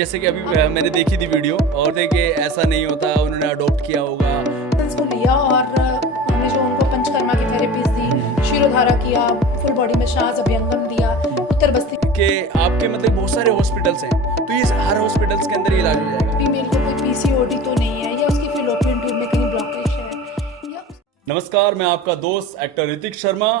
जैसे कि अभी मैंने देखी थी वीडियो और थे कि ऐसा नहीं होता, उन्होंने अडॉप्ट किया होगा। को लिया और हमने जो उनको पंचकर्मा की थेरेपीज दी, शिरोधारा किया, फुल बॉडी मसाज, अभ्यंगम दिया, उत्तर बस्ती कि आपके मतलब बहुत सारे हॉस्पिटल्स हैं, तो ये हर हॉस्पिटल्स के अंदर इलाज हो जाएगा। फीमेल को कोई पीसीओडी तो नहीं है या उसकी फिलोपियन ट्यूब में कहीं ब्लॉकेज है या नमस्कार, मैं आपका दोस्त एक्टर ऋतिक शर्मा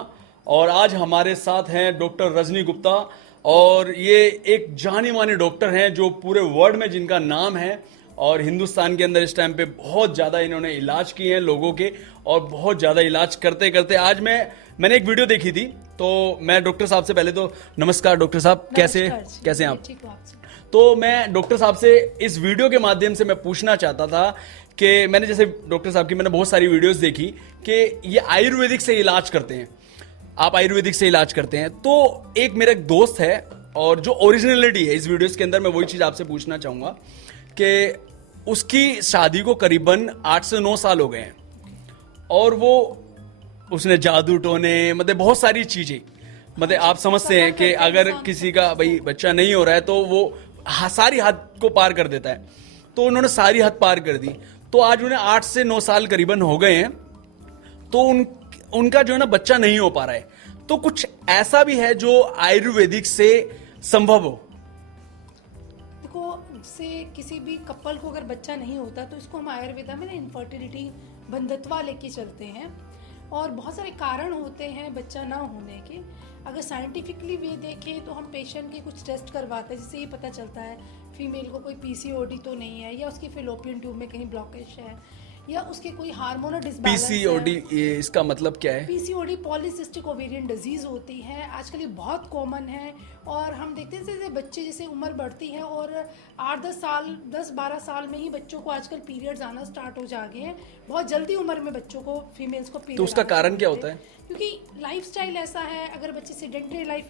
और आज हमारे साथ हैं डॉक्टर रजनी गुप्ता। और ये एक जानी मानी डॉक्टर हैं जो पूरे वर्ल्ड में जिनका नाम है और हिंदुस्तान के अंदर इस टाइम पे बहुत ज़्यादा इन्होंने इलाज किए हैं लोगों के, और बहुत ज़्यादा इलाज करते करते आज मैंने एक वीडियो देखी थी। तो मैं डॉक्टर साहब से पहले तो नमस्कार डॉक्टर साहब, कैसे हैं आप? ठीक हूँ आपसे। तो मैं डॉक्टर साहब से इस वीडियो के माध्यम से मैं पूछना चाहता था कि मैंने जैसे डॉक्टर साहब की मैंने बहुत सारी वीडियोस देखी कि ये आयुर्वेदिक से इलाज करते हैं, आप आयुर्वेदिक से इलाज करते हैं। तो एक मेरा एक दोस्त है और जो ओरिजिनलिटी है इस वीडियोस के अंदर, मैं वही चीज़ आपसे पूछना चाहूँगा कि उसकी शादी को करीबन 8 से 9 साल हो गए हैं और उसने जादू टोने मतलब बहुत सारी चीज़ें, मतलब आप समझते हैं कि अगर किसी का भाई बच्चा नहीं हो रहा है तो वो सारी हद को पार कर देता है। तो उन्होंने सारी हद पार कर दी। तो आज उन्हें 8 से 9 साल करीबन हो गए हैं, तो उनका जो है ना बच्चा नहीं हो पा रहा है। तो कुछ ऐसा भी है जो आयुर्वेदिक से संभव हो? देखो, से किसी भी कपल को अगर बच्चा नहीं होता तो इसको हम आयुर्वेदा में ना इनफर्टिलिटी, बंधत्वा लेके चलते हैं और बहुत सारे कारण होते हैं बच्चा ना होने के। अगर साइंटिफिकली वे देखें तो हम पेशेंट के कुछ टेस्ट करवाते हैं जिससे ये पता चलता है फीमेल को कोई पीसीओडी तो नहीं है या उसकी फिलोपियन ट्यूब में कहीं ब्लॉकेज है या उसके कोई हार्मोनल डिसबैलेंस है। पीसीओडी इसका मतलब क्या है? पीसीओडी पॉलीसिस्टिक ओवेरियन डिजीज होती है, आजकल ये बहुत कॉमन है और हम देखते हैं जैसे बच्चे जैसे उम्र बढ़ती है और 10-12 साल में ही बच्चों को आजकल पीरियड्स आना स्टार्ट हो जा गए हैं। बहुत जल्दी उम्र में बच्चों को, फीमेल्स को पीरियड। तो उसका कारण क्या होता है? क्योंकि लाइफस्टाइल ऐसा है, अगर बच्चे सेडेंटरी लाइफ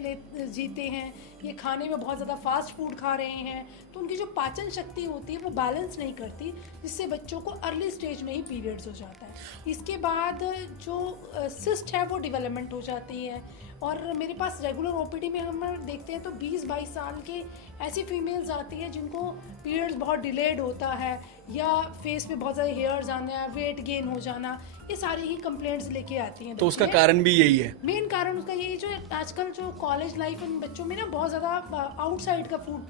जीते हैं, ये खाने में बहुत ज़्यादा फास्ट फूड खा रहे हैं, तो उनकी जो पाचन शक्ति होती है वो बैलेंस नहीं करती, जिससे बच्चों को अर्ली स्टेज में ही पीरियड्स हो जाता है। इसके बाद जो सिस्ट है वो डेवलपमेंट हो जाती है। और मेरे पास रेगुलर ओपीडी में हम देखते हैं तो 20-22 साल के ऐसी फीमेल्स आती हैं जिनको पीरियड्स बहुत डिलेड होता है या फेस पे बहुत ज़्यादा हेयर्स आना, वेट गेन हो जाना, ये सारी ही कंप्लेंट्स लेके आती हैं। तो उसका कारण भी यही है? मेन कारण उसका यही, जो आजकल जो कॉलेज लाइफ इन बच्चों में ना बहुत ज़्यादा आउटसाइड का फूड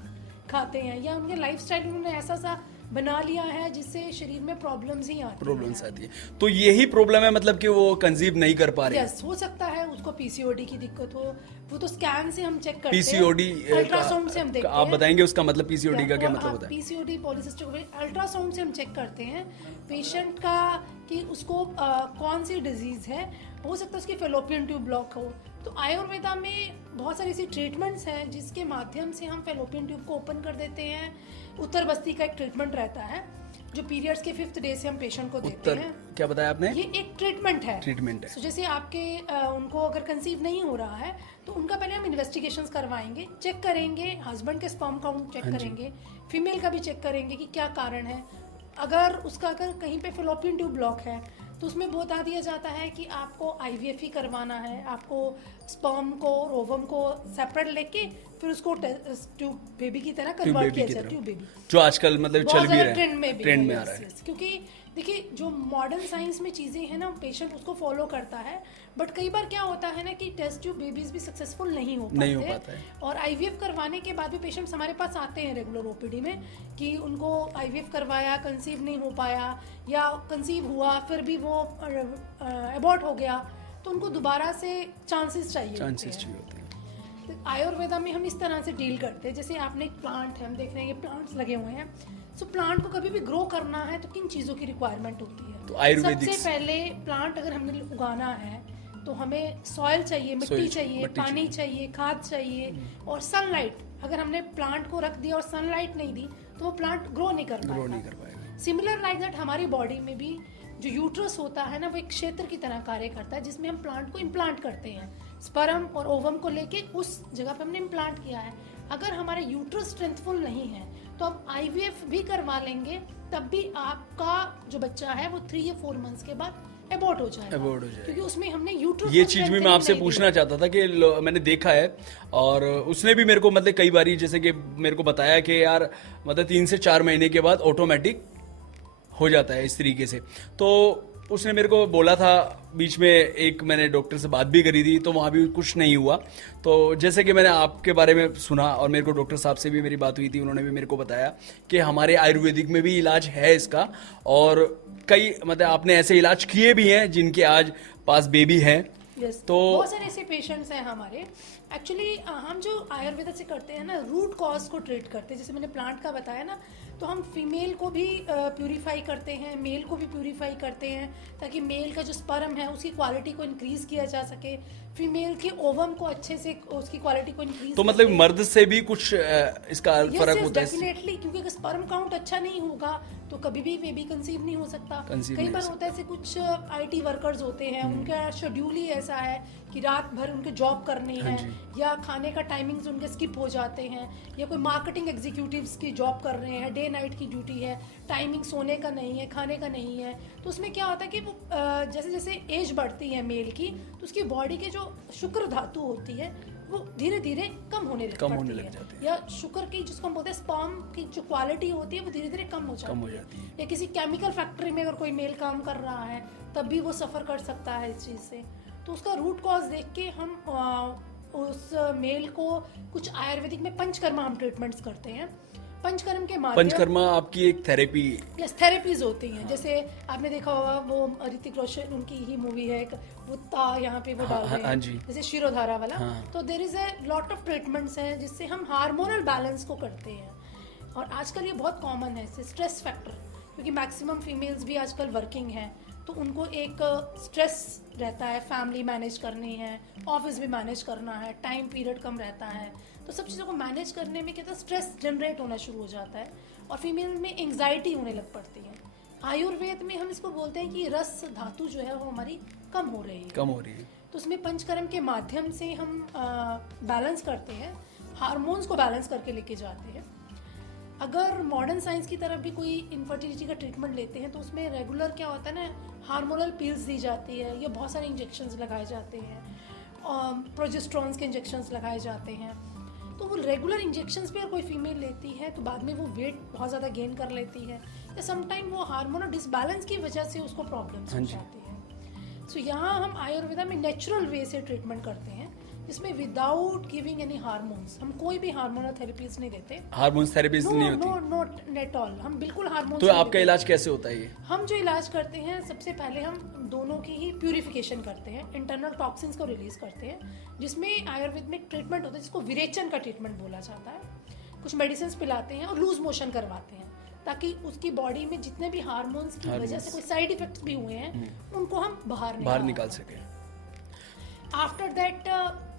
खाते हैं या उनके लाइफस्टाइल उन्होंने ऐसा सा बना लिया है जिससे शरीर में प्रॉब्लम्स ही आती है। तो यही प्रॉब्लम है, मतलब कि वो कंसीव नहीं कर पा रहे। यस, हो सकता है उसको पीसीओडी की दिक्कत हो, वो तो स्कैन से हम चेक करते हैं। पीसीओडी अल्ट्रासाउंड से हम देखते हैं। आप बताएंगे उसका मतलब पीसीओडी का क्या मतलब होता है? पीसीओडी पॉलीसिस्टिक ओवेरियन, अल्ट्रासाउंड से हम चेक करते हैं पेशेंट का कि उसको कौन सी डिजीज है। हो सकता है उसकी फेलोपियन ट्यूब ब्लॉक हो। तो आयुर्वेदा में बहुत सारी ऐसी ट्रीटमेंट्स हैं जिसके माध्यम से हम फेलोपियन ट्यूब को ओपन कर देते हैं। उत्तर बस्ती का एक ट्रीटमेंट रहता है जो पीरियड्स के 5th डे से हम पेशेंट को देते हैं। क्या बताया आपने? ये एक ट्रीटमेंट है। So, जैसे आपके उनको अगर कंसीव नहीं हो रहा है तो उनका पहले हम इन्वेस्टिगेशंस करवाएंगे, चेक करेंगे, हस्बैंड के स्पर्म काउंट चेक करेंगे, फीमेल का भी चेक करेंगे कि क्या कारण है। अगर कहीं पे फेलोपियन ट्यूब ब्लॉक है तो उसमें बता दिया जाता है कि आपको आईवीएफ ही करवाना है, आपको स्पर्म को और ओवम को सेपरेट लेके फिर उसको ट्यूब बेबी की तरह कन्वर्ट किया जाए। ट्यूब बेबी जो आजकल मतलब चल भी रहा है, ट्रेंड में आ रहा है। क्योंकि देखिए जो मॉडर्न साइंस में चीज़ें हैं ना, पेशेंट उसको फॉलो करता है, बट कई बार क्या होता है ना कि टेस्ट ट्यूब बेबीज भी सक्सेसफुल नहीं हो पाते हैं। और आईवीएफ करवाने के बाद भी पेशेंट्स हमारे पास आते हैं रेगुलर ओपीडी में कि उनको आईवीएफ करवाया, कंसीव नहीं हो पाया या कंसीव हुआ फिर भी वो अबॉर्ट हो गया, तो उनको दोबारा से चांसेस चाहिए होते हैं। तो आयुर्वेदा में हम इस तरह से डील करते हैं। जैसे आपने एक प्लांट है, हम देख रहे हैं ये प्लांट्स लगे हुए हैं। सो प्लांट को कभी भी ग्रो करना है तो किन चीज़ों की रिक्वायरमेंट होती है? तो आयुर्वेदिक सबसे पहले प्लांट अगर हमने उगाना है तो हमें सॉइल चाहिए, मिट्टी चाहिए, पानी चाहिए, खाद चाहिए और सनलाइट। अगर हमने प्लांट को रख दिया और सनलाइट नहीं दी तो वो प्लांट ग्रो नहीं कर पाएगा। सिमिलर लाइक दैट हमारी बॉडी में भी जो यूट्रस होता है ना, वो एक क्षेत्र की तरह कार्य करता है जिसमें हम प्लांट को इम्प्लांट करते हैं। स्पर्म और ओवम को लेके उस जगह पे हमने इम्प्लांट किया है। अगर हमारा यूट्रस स्ट्रेंथफुल नहीं है तो आप आईवीएफ भी करवा लेंगे, तब भी आपका जो बच्चा है वो 3 या 4 मंथ्स के बाद एबॉर्ट हो जाएगा, एबॉर्ट हो जाएगा। क्योंकि उसमें हमने यूट्रस ये चीज भी मैं आपसे पूछना चाहता था कि मैंने देखा है और उसने भी मेरे को मतलब कई बारी जैसे कि मेरे को बताया कि यार मतलब 3 से 4 महीने के बाद ऑटोमेटिक हो जाता है इस तरीके से। तो उसने मेरे को बोला था, बीच में एक मैंने डॉक्टर से बात भी करी थी तो वहाँ भी कुछ नहीं हुआ। तो जैसे कि मैंने आपके बारे में सुना और मेरे को डॉक्टर साहब से भी मेरी बात हुई थी, उन्होंने भी मेरे को बताया कि हमारे आयुर्वेदिक में भी इलाज है इसका, और कई मतलब आपने ऐसे इलाज किए भी हैं जिनके आज पास बेबी है। तो बहुत सारे ऐसे पेशेंट्स हैं हमारे। एक्चुअली हम जो आयुर्वेदा से करते हैं ना, रूट कॉज को ट्रीट करते हैं। जैसे मैंने प्लांट का बताया ना, तो हम फीमेल को भी प्यूरिफाई करते हैं, मेल को भी प्यूरिफाई करते हैं, ताकि मेल का जो स्पर्म है उसकी क्वालिटी को इंक्रीज किया जा सके, फीमेल के ओवम को अच्छे से उसकी क्वालिटी को इंक्रीज। तो मतलब मर्द से भी कुछ इसका फर्क होता है? डेफिनेटली, क्योंकि अगर स्पर्म काउंट अच्छा नहीं होगा तो कभी भी बेबी कंसीव नहीं हो सकता। कई बार होता है ऐसे कुछ IT वर्कर्स होते हैं, उनका शेड्यूल ही ऐसा है कि रात भर उनके जॉब करनी है, या खाने का टाइमिंग्स उनके स्किप हो जाते हैं, या कोई मार्केटिंग एग्जीक्यूटिव्स की जॉब कर रहे हैं, डे नाइट की ड्यूटी है, टाइमिंग सोने का नहीं है, खाने का नहीं है। तो उसमें क्या होता है कि वो जैसे जैसे एज बढ़ती है मेल की, तो उसकी बॉडी के जो शुक्र धातु होती है वो धीरे धीरे कम होने लग जाती है, या शुक्र की जिसको हम बोलते हैं स्पर्म की जो क्वालिटी होती है वो धीरे धीरे कम हो जाती है। या किसी केमिकल फैक्ट्री में अगर कोई मेल काम कर रहा है तब भी वो सफ़र कर सकता है इस चीज़ से। तो उसका रूट कॉज देख के हम उस मेल को कुछ आयुर्वेदिक में पंचकर्मा हम ट्रीटमेंट्स करते हैं। पंचकर्म के माध्यम, पंचकर्मा आपकी एक थेरेपी, यस, थेरेपीज होती हैं। जैसे आपने देखा होगा वो ऋतिक रोशन, उनकी ही मूवी है एक, वो यहाँ पे वो डाल रहे हैं जैसे शिरोधारा वाला। तो there is a lot of treatments हैं जिससे हम हार्मोनल बैलेंस को करते हैं। और आजकल ये बहुत कॉमन है स्ट्रेस फैक्टर, क्योंकि मैक्सिमम फीमेल्स भी आजकल वर्किंग हैं, तो उनको एक स्ट्रेस रहता है, फैमिली मैनेज करनी है, ऑफिस भी मैनेज करना है, टाइम पीरियड कम रहता है। तो सब चीज़ों को मैनेज करने में क्या होता है, स्ट्रेस जनरेट होना शुरू हो जाता है और फीमेल में एंग्जाइटी होने लग पड़ती है। आयुर्वेद में हम इसको बोलते हैं कि रस धातु जो है वो हमारी कम हो रही है। तो उसमें पंचकर्म के माध्यम से हम बैलेंस करते हैं, हार्मोन्स को बैलेंस करके लेके जाते हैं। अगर मॉडर्न साइंस की तरफ भी कोई इनफर्टिलिटी का ट्रीटमेंट लेते हैं तो उसमें रेगुलर क्या होता है ना, हार्मोनल पिल्स दी जाती है, या बहुत सारे इंजेक्शंस लगाए जाते हैं, प्रोजेस्टेरॉन्स के इंजेक्शंस लगाए जाते हैं। तो वो रेगुलर इंजेक्शंस भी अगर कोई फीमेल लेती है तो बाद में वो वेट बहुत ज़्यादा गेन कर लेती है, या समटाइम वो हार्मोनल डिसबैलेंस की वजह से उसको प्रॉब्लम्स हो जाती है। सो यहाँ हम आयुर्वेदा में नेचुरल वे से ट्रीटमेंट करते हैं, जिसमें विदाउट गिविंग एनी हार्मोन्स, हम कोई भी हार्मोनल थेरेपीज नहीं देते। हार्मोन्स थेरेपीज नहीं होती? नो, नॉट एट ऑल, हम बिल्कुल हार्मोन्स। तो आपका इलाज कैसे होता है ये? हम जो इलाज करते हैं, सबसे पहले हम दोनों की ही प्यूरिफिकेशन करते हैं, इंटरनल टॉक्सिन्स को रिलीज करते हैं, जिसमें आयुर्वेद में एक ट्रीटमेंट होता है जिसको विरेचन का ट्रीटमेंट बोला जाता है। कुछ मेडिसिन पिलाते हैं और लूज मोशन करवाते हैं, ताकि उसकी बॉडी में जितने भी हार्मोन्स की वजह से कोई साइड इफेक्ट्स भी हुए हैं उनको हम बाहर निकाल सकें। आफ्टर दैट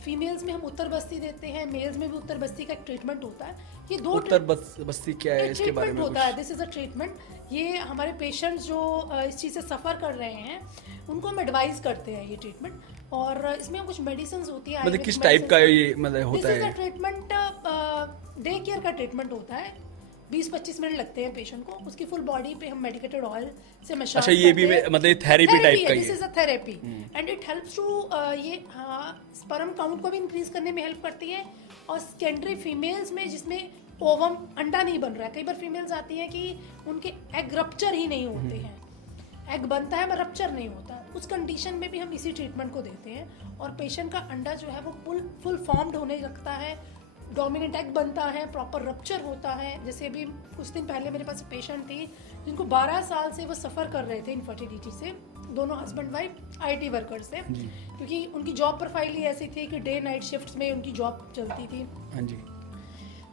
फीमेल्स में हम उत्तर बस्ती देते हैं, मेल्स में भी उत्तर बस्ती का एक ट्रीटमेंट होता है। ये दो उत्तर बस्ती क्या है, इसके बारे में होता है। दिस इज अ ट्रीटमेंट, ये हमारे पेशेंट्स जो इस चीज़ से सफ़र कर रहे हैं उनको हम एडवाइस करते हैं ये ट्रीटमेंट। और इसमें कुछ मेडिसिन होती है। मतलब किस टाइप का ये मतलब होता है? This is a treatment, day care का ट्रीटमेंट होता है। 20-25 मिनट लगते हैं पेशेंट को, उसकी फुल बॉडी पे हम मेडिकेटेड ऑयल से मसाज। अच्छा, ये भी मतलब थेरेपी टाइप का ही है? This is a therapy and it helps to ये स्पर्म काउंट को भी इंक्रीज करने में हेल्प करती है। और सेकेंडरी फीमेल्स में जिसमें ओवम अंडा नहीं बन रहा है, कई बार फीमेल्स आती हैं कि उनके एग रप्चर ही नहीं होते हैं, एग बनता है पर रप्चर नहीं होता, उस कंडीशन में भी हम इसी ट्रीटमेंट को देते हैं और पेशेंट का अंडा जो है वो फुल फॉर्म्ड होने लगता है, डोमिनेंट एग बनता है, प्रॉपर रप्चर होता है। जैसे अभी कुछ दिन पहले मेरे पास पेशेंट थी जिनको 12 साल से वो सफ़र कर रहे थे इनफर्टिलिटी से, दोनों हस्बैंड वाइफ IT वर्कर्स थे, क्योंकि उनकी जॉब प्रोफाइल ही ऐसी थी कि डे नाइट शिफ्ट्स में उनकी जॉब चलती थी। हाँ जी।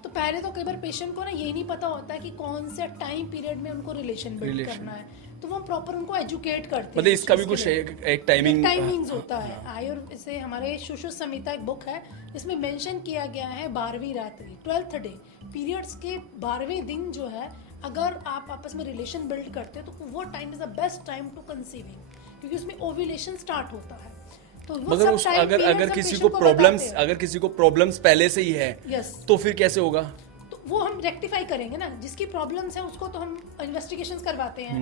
तो पहले तो कई बार पेशेंट को ना ये नहीं पता होता है कि कौन से टाइम पीरियड में उनको रिलेशन बिल्ड करना है, तो वो प्रॉपर उनको एजुकेट करते हैं। मतलब इसका भी कुछ एक टाइमिंग्स होता है। आयुर्वेद से हमारे सुश्रुत संहिता एक बुक है जिसमें मेंशन किया गया है 12वीं रात्रि, 12th डे, पीरियड्स के 12वें दिन जो है अगर आप आपस में रिलेशन बिल्ड करते हैं तो वो time is the best time to conceiving, क्योंकि उसमें ओव्यूलेशन स्टार्ट होता है। तो मगर अगर किसी को प्रॉब्लम्स पहले से ही है, तो फिर कैसे होगा? तो वो हम रेक्टिफाई करेंगे ना, जिसकी प्रॉब्लम्स है उसको तो हम इन्वेस्टिगेशंस करवाते हैं।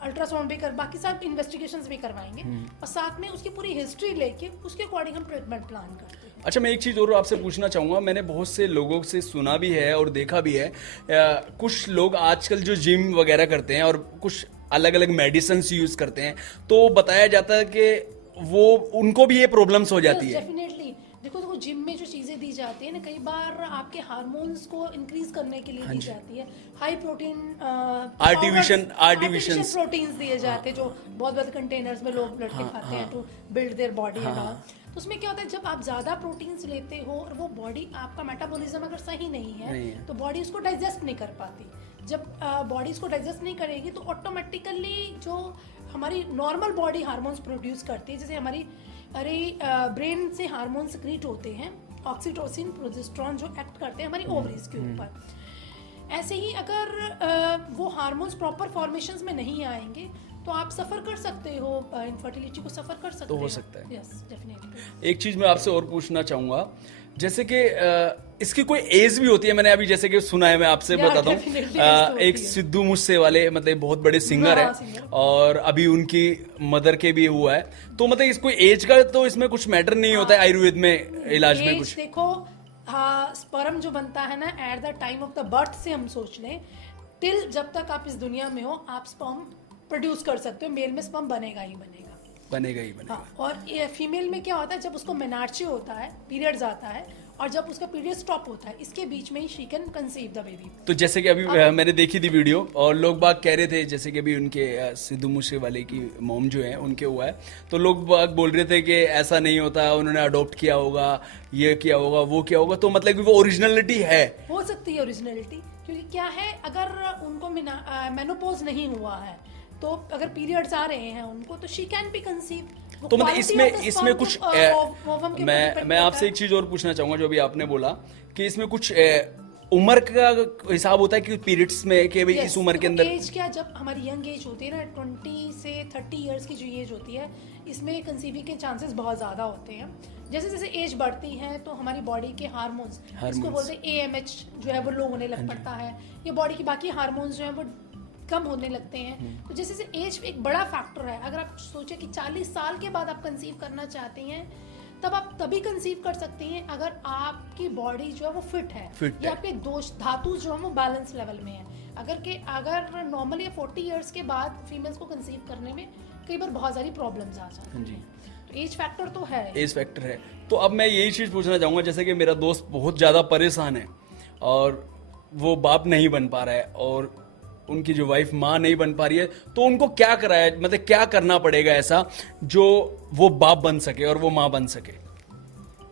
अल्ट्रासाउंड भी बाकी सब इन्वेस्टिगेशंस भी करवाएंगे और साथ में उसकी पूरी हिस्ट्री लेके उसके अकॉर्डिंग हम ट्रीटमेंट प्लान करते हैं। अच्छा, मैं एक चीज़ और आपसे पूछना चाहूँगा, मैंने बहुत से लोगों से सुना भी है और देखा भी है, कुछ लोग आजकल जो जिम वगैरह करते हैं और कुछ अलग अलग मेडिसिन यूज़ करते हैं, तो बताया जाता है कि वो उनको भी ये प्रॉब्लम्स हो जाती है। डेफिनेटली, देखो जिम में जो चीज़ें दी जाती है ना, कई बार आपके हार्मोन्स को इंक्रीज करने के लिए दी जाती है, हाई प्रोटीन आर्टिफिशियल प्रोटीन्स दिए जाते हैं जो बहुत बड़े कंटेनर्स में लोग लड़के खाते हैं to build their body and all. तो उसमें क्या होता है, जब आप ज़्यादा प्रोटीन्स लेते हो और वो बॉडी आपका मेटाबॉलिज्म अगर सही नहीं है तो बॉडी उसको डाइजेस्ट नहीं कर पाती। जब बॉडी इसको डाइजेस्ट नहीं करेगी तो ऑटोमेटिकली जो हमारी नॉर्मल बॉडी हार्मोन्स प्रोड्यूस करती है, जैसे हमारी ब्रेन से हार्मोन सिक्रीट होते हैं, ऑक्सीटोसिन, प्रोजेस्टेरॉन, जो एक्ट करते हैं हमारी ओवरीज के ऊपर। ऐसे ही अगर वो हार्मोन्स प्रॉपर फॉर्मेशंस में नहीं आएंगे तो आप सफर कर सकते हो, इनफर्टिलिटी को सफर कर सकते हो। तो हो सकता है। Yes, definitely. एक चीज मैं आपसे और पूछना चाहूंगा, जैसे कि इसकी कोई एज भी होती है, मैंने अभी जैसे कि सुना है, मैं आपसे बताता हूँ, एक सिद्धू मूसे वाले मतलब बहुत बड़े सिंगर है और अभी उनकी मदर के भी हुआ है, तो मतलब इसको एज का तो इसमें कुछ मैटर नहीं होता है आयुर्वेद में इलाज में कुछ? देखो, स्पर्म जो बनता है ना at the time of the birth से हम सोच लें, टिल जब तक आप इस दुनिया में हो आप स्पर्म प्रोड्यूस कर सकते हो, मेल में स्पर्म बनेगा ही बनेगा। हाँ, और फीमेल में क्या होता है, जब उसको मेनार्चे होता है, पीरियड्स आता है, और जब उसका पीरियड स्टॉप होता है, इसके बीच में ही she can conceive the baby. तो जैसे कि अभी मैंने देखी थी वीडियो और लोग बाग कह रहे थे, जैसे कि अभी उनके सिद्धू मूसे वाले की मॉम जो है उनके हुआ है, तो लोग बाग बोल रहे थे कि ऐसा नहीं होता, उन्होंने अडॉप्ट किया होगा, ये किया होगा, वो किया होगा, तो मतलब कि वो ओरिजिनलिटी है, हो सकती है ओरिजिनलिटी, क्योंकि क्या है, अगर उनको मेनोपॉज नहीं हुआ है तो अगर पीरियड्स आ रहे हैं उनको, तो शी कैन बी कंसीव। तो मतलब इसमें कुछ मैं आपसे एक चीज और पूछना चाहूंगा, जो अभी आपने बोला कि इसमें कुछ उम्र का हिसाब होता है कि पीरियड्स में कि भाई इस उम्र के अंदर एज क्या, जब हमारी यंग एज होती है ना 20 से 30 इयर्स की जो एज होती है, इसमें कंसीविंग के चांसेस बहुत ज़्यादा होते हैं। जैसे जैसे एज बढ़ती है तो हमारी बॉडी के हार्मोन्स, इसको बोलते हैं AMH जो है वो लो होने लग पड़ता है, ये बॉडी की बाकी हार्मोन्स जो है वो कम होने लगते हैं। तो जैसे जैसे एज एक बड़ा फैक्टर है। अगर आप सोचें कि 40 साल के बाद आप कंसीव करना चाहती हैं, तब आप तभी कंसीव कर सकती हैं अगर आपकी बॉडी जो है वो फिट है या आपके दोष धातु जो है वो बैलेंस लेवल में है। अगर नॉर्मली 40 इयर्स के बाद फीमेल्स को कंसीव करने में कई बार बहुत सारी प्रॉब्लम्स आ जाती हैं। तो एज फैक्टर तो है, एज फैक्टर है। तो अब मैं यही चीज़ पूछना चाहूँगा, जैसे कि मेरा दोस्त बहुत ज़्यादा परेशान है और वो बाप नहीं बन पा रहा है और उनकी जो वाइफ माँ नहीं बन पा रही है, तो उनको क्या कराया, मतलब क्या करना पड़ेगा ऐसा जो वो बाप बन सके और वो माँ बन सके?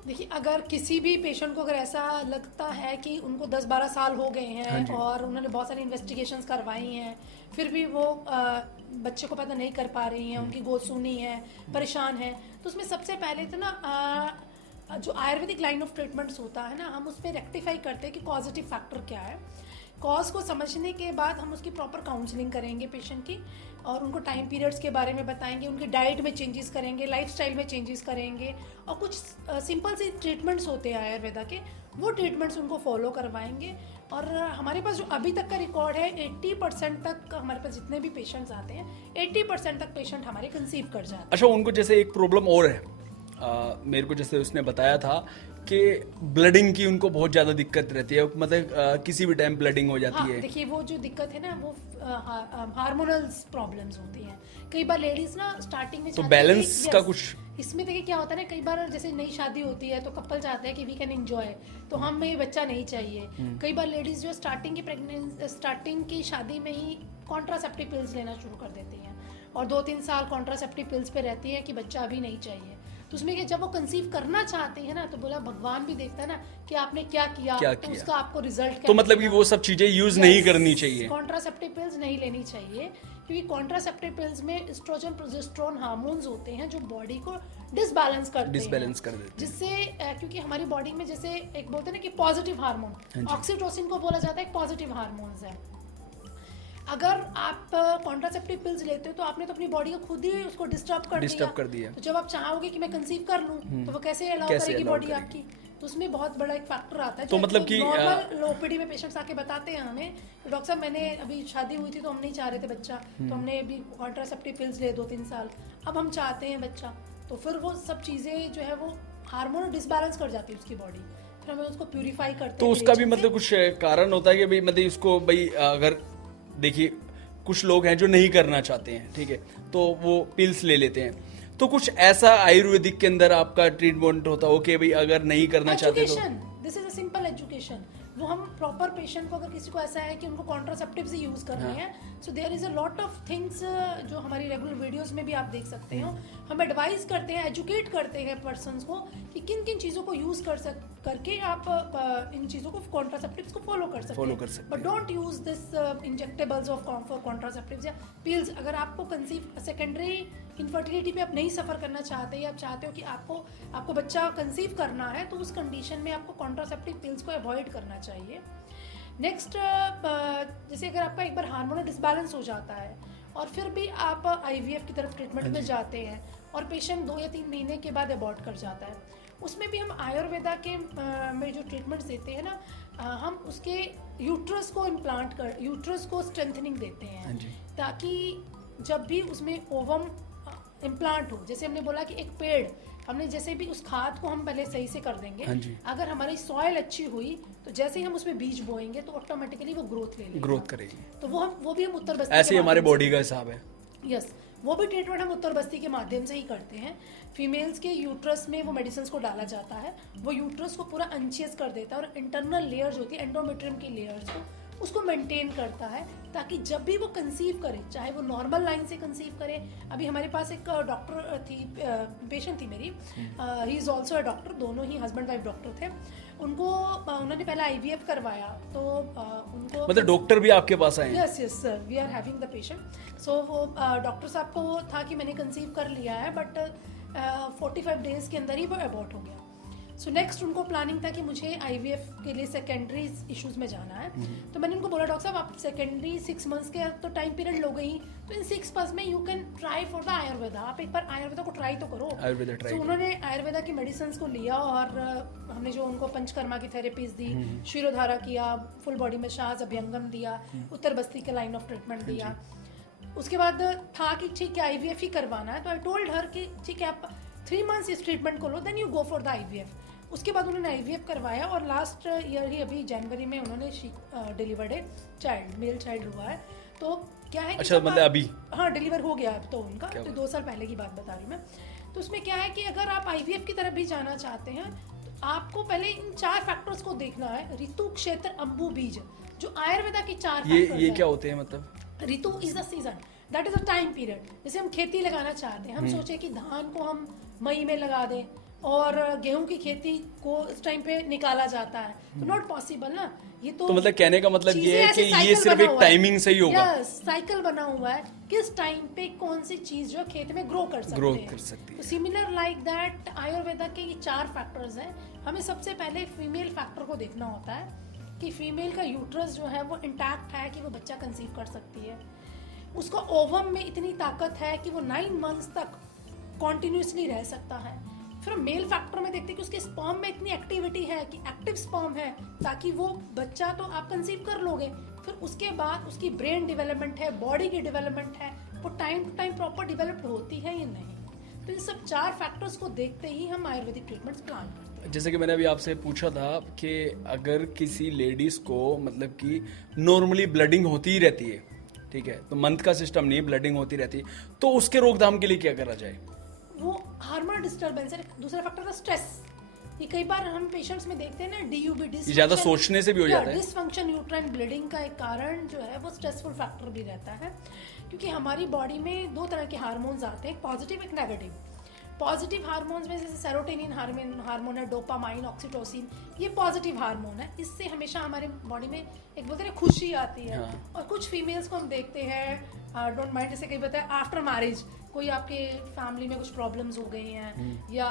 देखिए, अगर किसी भी पेशेंट को अगर ऐसा लगता है कि उनको 10-12 साल हो गए हैं और उन्होंने बहुत सारी इन्वेस्टिगेशंस करवाई हैं, फिर भी वो बच्चे को पैदा नहीं कर पा रही हैं, उनकी गोद सूनी है, परेशान है, तो उसमें सबसे पहले तो ना जो आयुर्वेदिक लाइन ऑफ ट्रीटमेंट्स होता है ना, हम उस पर रेक्टिफाई करते हैं कि पॉजिटिव फैक्टर क्या है। कॉज को समझने के बाद हम उसकी प्रॉपर काउंसलिंग करेंगे पेशेंट की, और उनको टाइम पीरियड्स के बारे में बताएंगे, उनके डाइट में चेंजेस करेंगे, लाइफस्टाइल में चेंजेस करेंगे, और कुछ सिंपल से ट्रीटमेंट्स होते हैं आयुर्वेदा के, वो ट्रीटमेंट्स उनको फॉलो करवाएंगे। और हमारे पास जो अभी तक का रिकॉर्ड है, 80% तक हमारे पास जितने भी पेशेंट्स आते हैं, 80% तक पेशेंट हमारे कंसीव कर जाते हैं। अच्छा, उनको जैसे एक प्रॉब्लम और है, मेरे को जैसे उसने बताया था कि ब्लडिंग की उनको बहुत ज़्यादा दिक्कत रहती है, मतलब किसी भी टाइम ब्लडिंग हो जाती है। देखिए, वो जो दिक्कत है ना, वो हार्मोनल प्रॉब्लम्स होती हैं। कई बार लेडीज ना स्टार्टिंग में तो बैलेंस का कुछ इसमें देखिए क्या होता है ना, कई बार जैसे नई शादी होती है तो कपल चाहते हैं कि वी कैन एंजॉय, तो हमें बच्चा नहीं चाहिए। कई बार लेडीज जो स्टार्टिंग की शादी में ही कॉन्ट्रासेप्टिव पिल्स लेना शुरू कर देती हैं और 2-3 साल कॉन्ट्रासेप्टिव पिल्स पे रहती है कि बच्चा अभी नहीं चाहिए। तो उसमें जब वो कंसीव करना चाहती है ना, तो बोला भगवान भी देखता है ना कि आपने क्या किया, तो उसका आपको रिजल्ट क्या। तो मतलब कि वो सब चीजें यूज नहीं करनी चाहिए, कॉन्ट्रासेप्टिव पिल्स नहीं लेनी चाहिए, क्योंकि कॉन्ट्रासेप्टिव पिल्स में एस्ट्रोजन प्रोजेस्टेरोन हार्मोन्स होते हैं जो बॉडी को डिसबैलेंस कर देते हैं, जिससे क्योंकि हमारी बॉडी में जैसे एक बोलते हैं ना कि पॉजिटिव हार्मोन, ऑक्सीटोसिन को बोला जाता है एक पॉजिटिव हार्मोन्स है। अगर आप कॉन्ट्रासेप्टिव पिल्स लेते हो तो आपने तो अपनी बॉडी को खुद ही उसको डिस्टर्ब कर दिया। तो जब आप चाहोगे कि मैं कंसीव कर लूं, तो वो कैसे अलाउ करेगी बॉडी आपकी? तो उसमें बहुत बड़ा एक फैक्टर आता है। तो मतलब कि नॉर्मल ओपीडी में पेशेंट्स आके बताते हैं हमें, डॉक्टर साहब मैंने अभी शादी हुई थी तो हम नहीं चाह रहे थे बच्चा, तो हमने अभी कॉन्ट्रासेप्टिव पिल्स लिए 2-3 साल, अब हम चाहते हैं बच्चा, तो फिर वो सब चीज़ें जो है वो हार्मोन डिसबैलेंस कर जाती है उसकी बॉडी, फिर हमें उसको प्यूरिफाई करते हैं। तो उसका भी मतलब कुछ कारण होता है कि भाई मतलब इसको भाई अगर देखिए कुछ लोग हैं जो नहीं करना चाहते हैं, ठीक है, तो वो पिल्स ले लेते हैं, तो कुछ ऐसा आयुर्वेदिक के अंदर आपका ट्रीटमेंट होता हो कि भाई अगर नहीं करना चाहते तो this is a simple education. वो हम प्रॉपर पेशेंट को, अगर किसी को ऐसा है कि उनको कॉन्ट्रासेप्टिव्स ही यूज करने हैं, so there is a lot of things जो हमारी रेगुलर वीडियोस में भी आप देख सकते हो, हम एडवाइस करते हैं, एजुकेट करते हैं पर्सन्स को कि किन किन चीज़ों को यूज करके आप इन चीज़ों को, कॉन्ट्रासेप्टिव्स को फॉलो कर सकते हैं, but don't use this injectables of for contraceptives या पिल्स। अगर आपको कंसीव सेकेंडरी इनफर्टिलिटी पे आप नहीं सफ़र करना चाहते, या आप चाहते हो कि आपको बच्चा कंसीव करना है, तो उस कंडीशन में आपको कॉन्ट्रासेप्टिव पिल्स को अवॉइड करना चाहिए। नेक्स्ट, जैसे अगर आपका एक बार हार्मोनल डिसबैलेंस हो जाता है और फिर भी आप आईवीएफ की तरफ ट्रीटमेंट में जाते हैं और पेशेंट 2 या 3 महीने के बाद अबॉर्ट कर जाता है, उसमें भी हम आयुर्वेदा के में जो ट्रीटमेंट्स देते हैं ना, हम उसके यूट्रस को इम्प्लांट कर, यूट्रस को स्ट्रेंथनिंग देते हैं, ताकि जब भी उसमें ओवम इम्प्लांट हो, जैसे हमने बोला कि एक पेड़, हमने जैसे भी उस खाद को हम पहले सही से कर देंगे, अगर हमारी सॉइल अच्छी हुई तो जैसे ही हम उसमें बीज बोएंगे तो ऑटोमेटिकली वो ग्रोथ करेगी। तो वो भी हम उत्तर बस्ती, ऐसे ही हमारे बॉडी का हिसाब है। यस, वो भी ट्रीटमेंट हम उत्तर बस्ती के माध्यम से ही करते हैं। फीमेल्स के यूट्रस में वो मेडिसिन को डाला जाता है, वो यूट्रस को पूरा अनचियस कर देता है और इंटरनल लेयर्स होती है एंडोमेट्रियम की लेयर्स को, उसको मेंटेन करता है, ताकि जब भी वो कंसीव करे, चाहे वो नॉर्मल लाइन से कंसीव करे। अभी हमारे पास एक डॉक्टर थी, पेशेंट थी मेरी, he is also a doctor, दोनों ही हस्बैंड वाइफ डॉक्टर थे। उन्होंने पहले आईवीएफ करवाया, तो उनको मतलब डॉक्टर भी आपके पास आए हैं? Yes yes sir, we are having the patient. So वो डॉक्टर साहब को वो था कि मैंने कंसीव कर लिया है, बट 45 डेज के अंदर ही वो अबॉर्ट हो गया। सो नेक्स्ट उनको प्लानिंग था कि मुझे आईवीएफ के लिए सेकेंडरी इश्यूज में जाना है, तो मैंने उनको बोला डॉक्टर साहब आप सेकेंडरी 6 मंथ्स के तो टाइम पीरियड लो गई, तो इन 6 मंथ्स में you can try for the Ayurveda, आप एक बार आयुर्वेदा को ट्राई तो करो। तो उन्होंने आयुर्वेदा की मेडिसिन को लिया और हमने जो उनको पंचकर्मा की थेरेपीज दी, शिरोधारा किया, फुल बॉडी मसाज, अभ्यंगम दिया, उत्तर बस्ती के लाइन ऑफ ट्रीटमेंट दिया। उसके बाद था कि ठीक है आईवीएफ ही करवाना है, तो आई टोल्ड हर कि ठीक है आप 3 मंथ्स इस ट्रीटमेंट को लो, then you go for the IVF. उसके बाद उन्होंने आईवीएफ करवाया और लास्ट ईयर ही अभी जनवरी में उन्होंने डिलीवर्ड है चाइल्ड, मेल चाइल्ड हुआ है। तो क्या है, अच्छा मतलब अभी हाँ डिलीवर हो गया अब तो उनका, तो 2 साल पहले की बात बता रही हूँ मैं। तो उसमें क्या है कि अगर आप आईवीएफ की तरफ भी जाना चाहते हैं, तो आपको पहले इन 4 फैक्टर्स को देखना है। ऋतु, क्षेत्र, अंबु, बीज, जो आयुर्वेदा के 4 फैक्टर्स ये क्या होते हैं? मतलब ritu is the season, that is a time period. जैसे हम खेती लगाना चाहते हैं, हम सोचे कि धान को हम मई में लगा दें और गेहूं की खेती को इस टाइम पे निकाला जाता है, तो नॉट पॉसिबल ना। ये तो मतलब कहने का मतलब ये है कि ये सिर्फ एक टाइमिंग से ही होगा। यस, साइकिल बना हुआ है, किस टाइम पे कौन सी चीज जो खेत में ग्रो कर सकते हैं। तो सिमिलर लाइक दैट आयुर्वेदा के ये 4 फैक्टर्स हैं। हमें सबसे पहले फीमेल फैक्टर को देखना होता है कि फीमेल का यूट्रस जो है वो इंटैक्ट है कि वो बच्चा कंसीव कर सकती है, उसका ओवम में इतनी ताकत है कि वो 9 मंथ्स तक कॉन्टिन्यूसली रह सकता है। फिर हम मेल फैक्टर में देखते हैं कि उसके स्पर्म में इतनी एक्टिविटी है कि एक्टिव स्पर्म है, ताकि वो बच्चा तो आप कंसीव कर लोगे। फिर उसके बाद उसकी ब्रेन डेवलपमेंट है, बॉडी की डेवलपमेंट है, वो time to time proper developed होती है या नहीं। तो इन सब 4 फैक्टर्स को देखते ही हम आयुर्वेदिक ट्रीटमेंट्स प्लान करते हैं। जैसे कि मैंने अभी आपसे पूछा था कि अगर किसी लेडीज को मतलब कि नॉर्मली ब्लडिंग होती ही रहती है, ठीक है, तो मंथ का सिस्टम नहीं, ब्लडिंग होती रहती है, तो उसके रोकथाम के लिए क्या करा जाए? वो हार्मोनल डिस्टर्बेंस है। दूसरा फैक्टर था स्ट्रेस। ये कई बार हम पेशेंट्स में देखते हैं ना, डीयूबी, ज्यादा सोचने से भी हो जाता है। डिसफंक्शन यूट्राइन ब्लीडिंग का एक कारण जो है वो स्ट्रेसफुल फैक्टर भी रहता है, क्योंकि हमारी बॉडी में 2 तरह के हार्मोन्स आते हैं, पॉजिटिव एक नेगेटिव। पॉजिटिव हार्मोन्स में जैसे सेरोटोनिन हार्मोन है, डोपामाइन, ऑक्सीटोसिन, ये पॉजिटिव हार्मोन है। इससे हमेशा हमारे बॉडी में एक बोलते हैं खुशी आती है। और कुछ फीमेल्स को हम देखते हैं, डोंट माइंड, जैसे कई बताया आफ्टर मैरिज कोई आपके फैमिली में कुछ प्रॉब्लम्स हो गई हैं या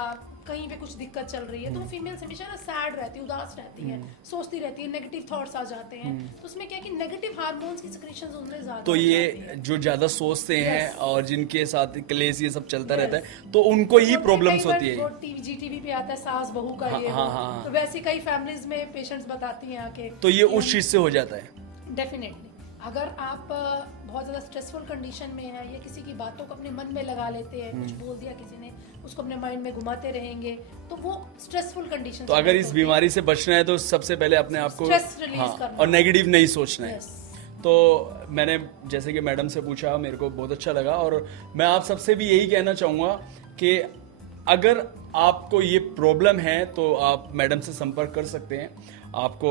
कहीं पे कुछ दिक्कत चल रही है तो फीमेल्स हमेशा ना सैड रहती है, उदास रहती है, सोचती रहती है, नेगेटिव थॉट्स आ जाते हैं, तो उसमें क्या है कि नेगेटिव हार्मोन्स की सिक्रीशंस उनमें ज्यादा तो हो ये जाती है। जो ज्यादा सोचते हैं Yes. और जिनके साथ क्लेश ये सब चलता रहता है तो उनको ही प्रॉब्लम्स होती है। जीटीवी पे आता है सास बहू का हाँ, ये हाँ, वो। हाँ। तो वैसे कई फैमिलीज में पेशेंट्स बताती हैं आके। तो ये उस चीज से हो जाता है। डेफिनेटली अगर आप बहुत ज़्यादा स्ट्रेसफुल कंडीशन में हैं या किसी की बातों को अपने मन में लगा लेते हैं, कुछ बोल दिया किसी ने, उसको अपने माइंड में घुमाते रहेंगे, तो वो स्ट्रेसफुल कंडीशन। तो अगर इस बीमारी से बचना है तो सबसे पहले अपने आप को स्ट्रेस रिलीज करना और नेगेटिव नहीं सोचना है। Yes. तो मैंने जैसे कि मैडम से पूछा, मेरे को बहुत अच्छा लगा और मैं आप सबसे भी यही कहना चाहूँगा कि अगर आपको ये प्रॉब्लम है तो आप मैडम से संपर्क कर सकते हैं। आपको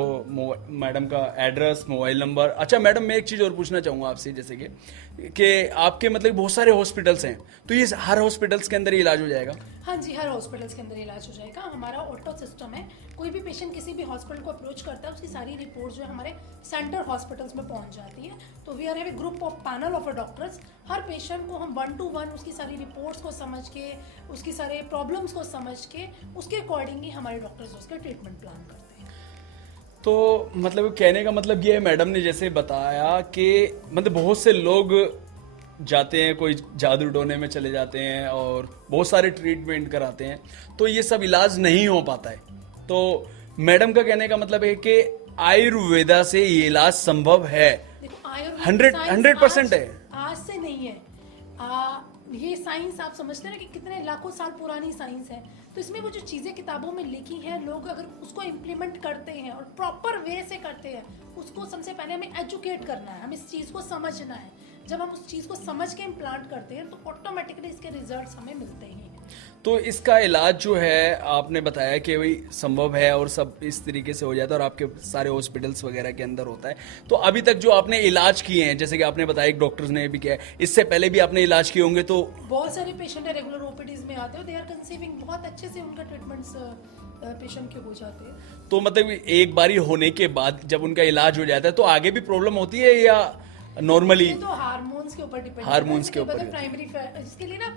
मैडम का एड्रेस, मोबाइल नंबर। अच्छा मैडम, मैं एक चीज़ और पूछना चाहूँगा आपसे, जैसे कि आपके मतलब बहुत सारे हॉस्पिटल्स हैं, तो ये हर हॉस्पिटल्स के अंदर ही इलाज हो जाएगा? हाँ जी, हर हॉस्पिटल्स के अंदर इलाज हो जाएगा। हमारा ऑटो सिस्टम है, कोई भी पेशेंट किसी भी हॉस्पिटल को अप्रोच करता है, उसकी सारी रिपोर्ट जो है हमारे सेंटर हॉस्पिटल्स में पहुंच जाती है। तो we are have a group of panel of doctors. हर पेशेंट को हम 1 to 1 उसकी सारी रिपोर्ट्स को समझ के, उसकी सारे प्रॉब्लम्स को समझ के, उसके अकॉर्डिंग ही हमारे डॉक्टर्स उसका ट्रीटमेंट प्लान करते हैं। तो मतलब कहने का मतलब ये है, मैडम ने जैसे बताया कि मतलब बहुत से लोग जाते हैं, कोई जादू टोने में चले जाते हैं और बहुत सारे ट्रीटमेंट कराते हैं, तो ये सब इलाज नहीं हो पाता है। तो मैडम का कहने का मतलब है कि आयुर्वेदा से ये इलाज संभव है। देखो आयुर्वेद 100% है। आज से नहीं है। ये साइंस आप समझते हैं ना कि कितने लाखों साल पुरानी साइंस है, तो इसमें वो जो चीज़ें किताबों में लिखी हैं, लोग अगर उसको इम्प्लीमेंट करते हैं और प्रॉपर वे से करते हैं, उसको सबसे पहले हमें एजुकेट करना है, हमें इस चीज़ को समझना है। जब हम उस चीज़ को समझ के इम्प्लांट करते हैं तो ऑटोमेटिकली इसके रिजल्ट्स हमें मिलते ही हैं। तो इसका इलाज जो है आपने बताया कि भाई संभव है और सब इस तरीके से हो जाता है और आपके सारे हॉस्पिटल्स वगैरह के अंदर होता है। तो अभी तक जो आपने इलाज किए हैं, जैसे कि आपने बताया एक डॉक्टर्स ने भी किया है, इससे पहले भी आपने इलाज किए होंगे, तो बहुत सारे पेशेंट है रेगुलर ओपीडीज में आते हैं, दे आर कंसीविंग, बहुत अच्छे से उनका ट्रीटमेंट्स पेशेंट के हो जाते हैं। तो मतलब एक बारी होने के बाद जब उनका इलाज हो जाता है तो आगे भी प्रॉब्लम होती है या नॉर्मली? ये तो हार्मोन्स के ऊपर डिपेंड हार्मोन्स के ऊपर प्राइमरी, इसके लिए ना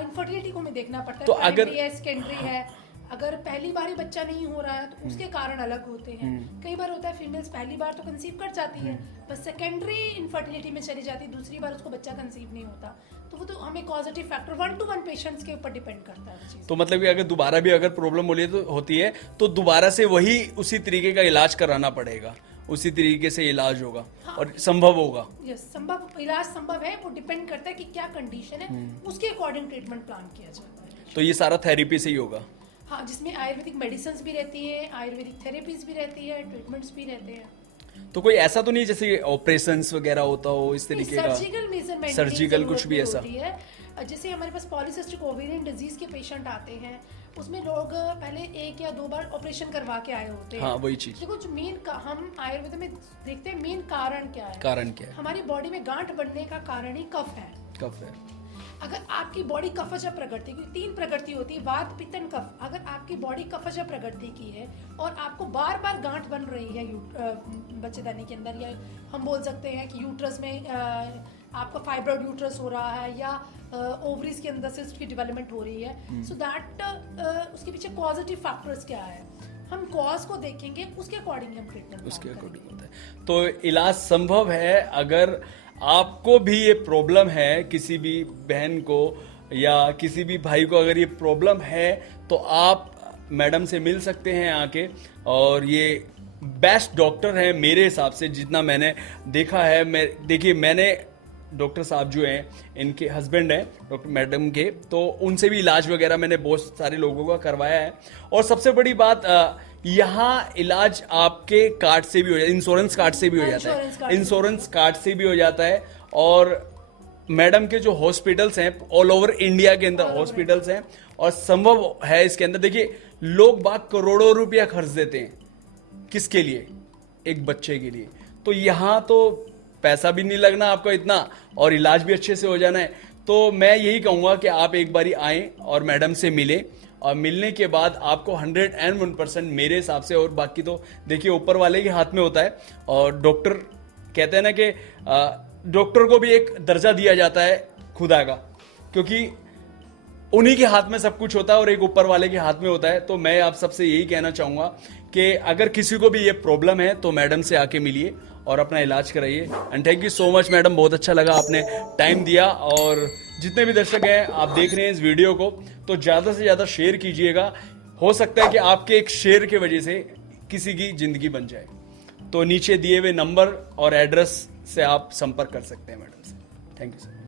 इनफर्टिलिटी को हमें देखना पड़ता है। तो अगर सेकेंडरी है, अगर पहली बार ही बच्चा नहीं हो रहा है तो उसके कारण अलग होते हैं। कई बार होता है फीमेल्स पहली बार तो कंसीव कर जाती है, बस सेकेंडरी इनफर्टिलिटी में चली जाती है, दूसरी बार उसको बच्चा कंसीव नहीं होता। तो वो तो हमें पॉजिटिव फैक्टर 1 to 1 पेशेंट्स के ऊपर डिपेंड करता है। तो मतलब कि अगर दोबारा भी अगर प्रॉब्लम होती है तो दोबारा से वही उसी तरीके का इलाज कराना पड़ेगा, उसी तरीके से इलाज होगा। हाँ। और संभव होगा। यस, संभव, इलाज संभव है, वो डिपेंड करता है कि क्या कंडीशन है, उसके अकॉर्डिंग ट्रीटमेंट प्लान किया जाता है। तो ये सारा थेरेपी से ही होगा? हाँ, जिसमें आयुर्वेदिक मेडिसिन भी रहती है, आयुर्वेदिक थेरेपीज भी रहती है, ट्रीटमेंट्स भी रहते हैं। तो कोई ऐसा तो नहीं जैसे ऑपरेशंस वगैरह होता हो इस तरीके का? सर्जिकल मेजरमेंट, सर्जिकल कुछ भी ऐसा है। जैसे हमारे पास पॉलीसिस्टिक ओवेरियन डिजीज के पेशेंट आते हैं, उसमें लोग पहले 1 या 2 बार ऑपरेशन करवा के आए होते हैं। हाँ, वही चीज। देखो जो मेन हम आयुर्वेद में देखते हैं, मेन कारण क्या है? कारण क्या है? हमारी बॉडी में गांठ बनने का कारण ही कफ है। कफ है। अगर आपकी बॉडी कफज प्रकृति की, 3 प्रकृति होती है, वात पित्तन कफ, अगर आपकी बॉडी कफज प्रकृति की है और आपको बार बार गांठ बन रही है बच्चेदानी के अंदर, या हम बोल सकते हैं कि यूट्रस में आपका फाइब्रॉइड यूट्रस हो रहा है या ओवरीज के अंदर सिस्ट की डेवलपमेंट हो रही है, सो दैट उसके पीछे पॉजिटिव फैक्टर्स क्या है, हम कॉज को देखेंगे, उसके अकॉर्डिंग हम ट्रीटमेंट उसके अकॉर्डिंग होता है। तो इलाज संभव है। अगर आपको भी ये प्रॉब्लम है, किसी भी बहन को या किसी भी भाई को अगर ये प्रॉब्लम है, तो आप मैडम से मिल सकते हैं आके, और ये बेस्ट डॉक्टर है मेरे हिसाब से, जितना मैंने देखा है। देखिए मैंने डॉक्टर साहब जो हैं, इनके हस्बैंड हैं डॉक्टर मैडम के, तो उनसे भी इलाज वगैरह मैंने बहुत सारे लोगों का करवाया है। और सबसे बड़ी बात, यहाँ इलाज आपके कार्ड से भी हो जाता है, इंश्योरेंस कार्ड से भी हो जाता है, इंश्योरेंस कार्ड से भी हो जाता है। और मैडम के जो हॉस्पिटल्स हैं ऑल ओवर इंडिया के अंदर हॉस्पिटल्स हैं, और संभव है इसके अंदर। देखिए लोग बाग करोड़ों रुपया खर्च देते हैं, किसके लिए? एक बच्चे के लिए। तो यहाँ तो पैसा भी नहीं लगना आपको इतना, और इलाज भी अच्छे से हो जाना है। तो मैं यही कहूँगा कि आप एक बारी आएँ और मैडम से मिलें, और मिलने के बाद आपको 101% मेरे हिसाब से, और बाकी तो देखिए ऊपर वाले के हाथ में होता है। और डॉक्टर कहते हैं ना कि डॉक्टर को भी एक दर्जा दिया जाता है खुदा का, क्योंकि उन्हीं के हाथ में सब कुछ होता है और एक ऊपर वाले के हाथ में होता है। तो मैं आप सबसे यही कहना चाहूंगा कि अगर किसी को भी ये प्रॉब्लम है तो मैडम से आके मिलिए और अपना इलाज कराइए। And thank you so much madam, बहुत अच्छा लगा आपने टाइम दिया। और जितने भी दर्शक हैं आप देख रहे हैं इस वीडियो को, तो ज़्यादा से ज़्यादा शेयर कीजिएगा। हो सकता है कि आपके एक शेयर के वजह से किसी की जिंदगी बन जाए। तो नीचे दिए हुए नंबर और एड्रेस से आप संपर्क कर सकते हैं मैडम से। Thank you sir.